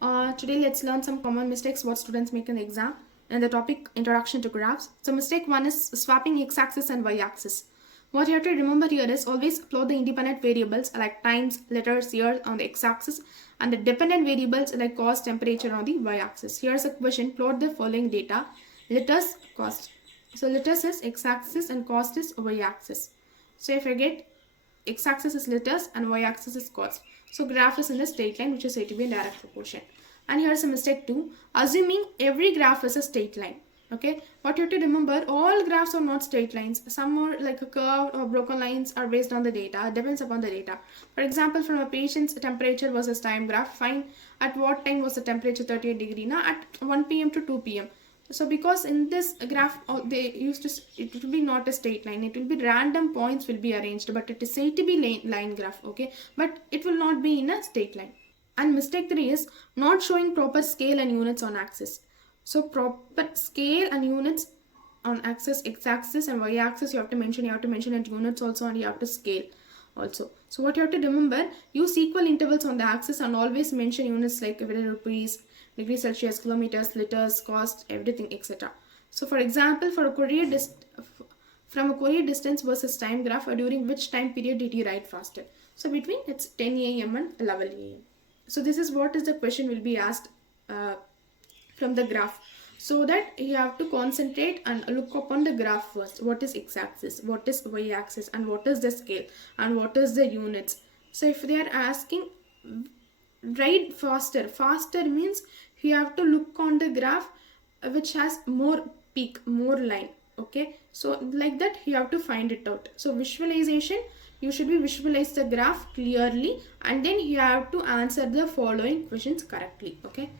Today let's learn some common mistakes what students make in the exam and the topic introduction to graphs. So mistake 1 is swapping x-axis and y-axis. What you have to remember here is always plot the independent variables like times, letters, years on the x-axis and the dependent variables like cost, temperature on the y-axis. Here's a question, plot the following data, letters, cost. So letters is x-axis and cost is y-axis. So if I get x-axis is letters and y-axis is cost. So graph is in the straight line which is said to be in direct proportion. And here's a mistake 2, assuming every graph is a straight line. Okay, what you have to remember, all graphs are not straight lines. Some are like a curve or broken lines are based on the data, depends upon the data. For example, from a patient's temperature versus time graph, find at what time was the temperature 38 degree. Now at 1 p.m. to 2 p.m. So because in this graph they used to, it will be not a straight line, it will be random points will be arranged, but it is said to be line graph, okay, but it will not be in a straight line. And mistake 3 is not showing proper scale and units on axis. So proper scale and units on axis, x-axis and y-axis you have to mention at units also, and you have to scale also. So what you have to remember, use equal intervals on the axis and always mention units like rupees, degrees Celsius, kilometers, liters, cost, everything, etc. So for example, for a from a courier distance versus time graph, during which time period did you write faster? So between it's 10 a.m. and 11 a.m. So this is what is the question will be asked from the graph. So that you have to concentrate and look upon the graph first. What is x-axis, what is y-axis, and what is the scale, and what is the units. So if they are asking write faster, faster means you have to look on the graph which has more peak, more line. Okay, so like that you have to find it out. So visualization, you should be visualize the graph clearly and then you have to answer the following questions correctly. Okay.